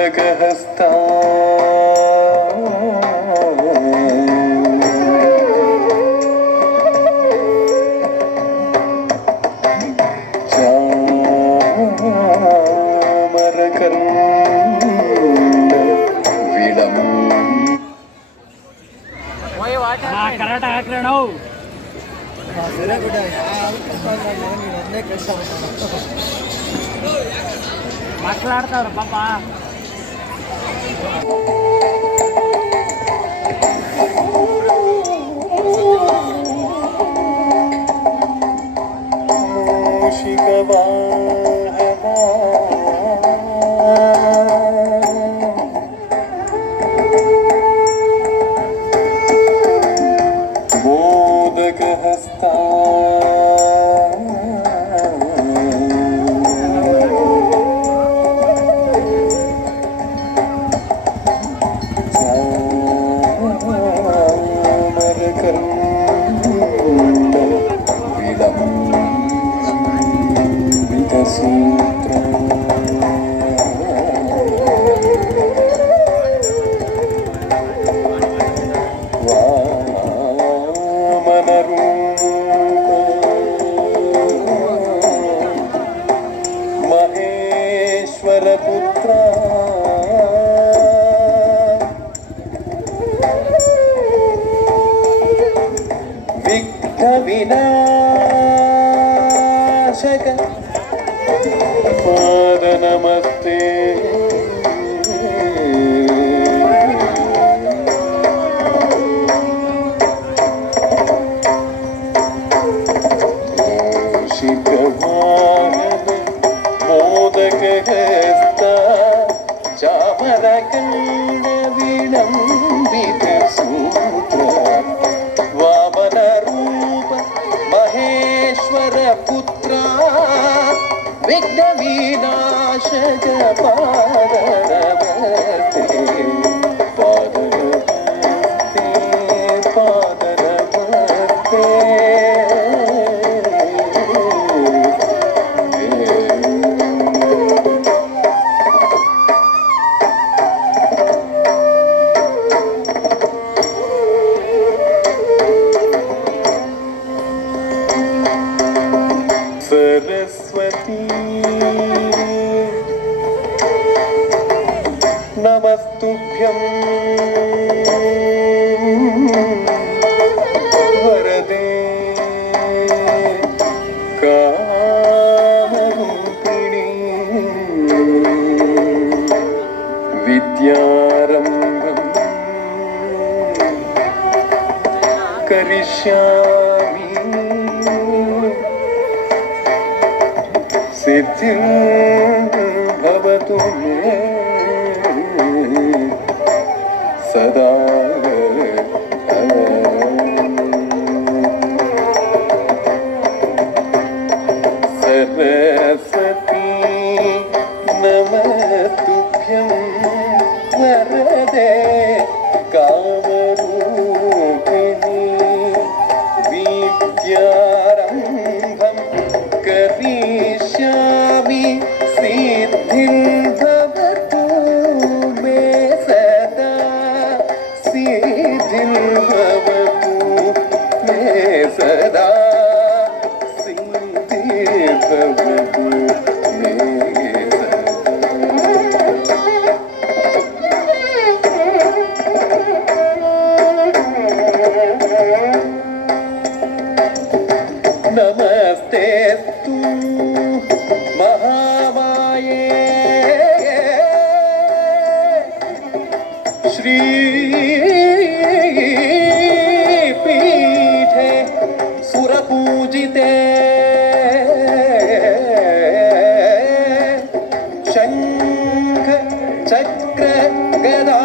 मोदकहस्ता karate ಹಾಕ್ರೆ ನಾವು ಮಕ್ಕಳು ಆಡ್ತಾವ್ರ ಪಾಪ. मोदकहस्ता महेश्वर पुत्र विघ्न विनाशक पाद नमस्ते मोदकहस्ता चामरकण्ड विलम्बित सूत्र वामन रूप महेश्वर पुत्र विघ्न विनाशक पादनमस्ते पादनमस्ते पादनमस्ते सरस्वती नमस्तुभ्यं वरदे कामरूपिणी विद्यारम्भं करिष्यामि सिद्धिं भवतु मे सदा सरस्वती नमस्तुभ्यं वरदे कामरूपिणी विद्यारम्भं करिष्यामि सिद्धिं भवतु मे सदा सिद्धिं भवतु मे सदा सिद्धिं भवतु मे नमस्तेस्तु महामाये श्रीपीठे सुरपूजिते शङ्ख चक्र गदा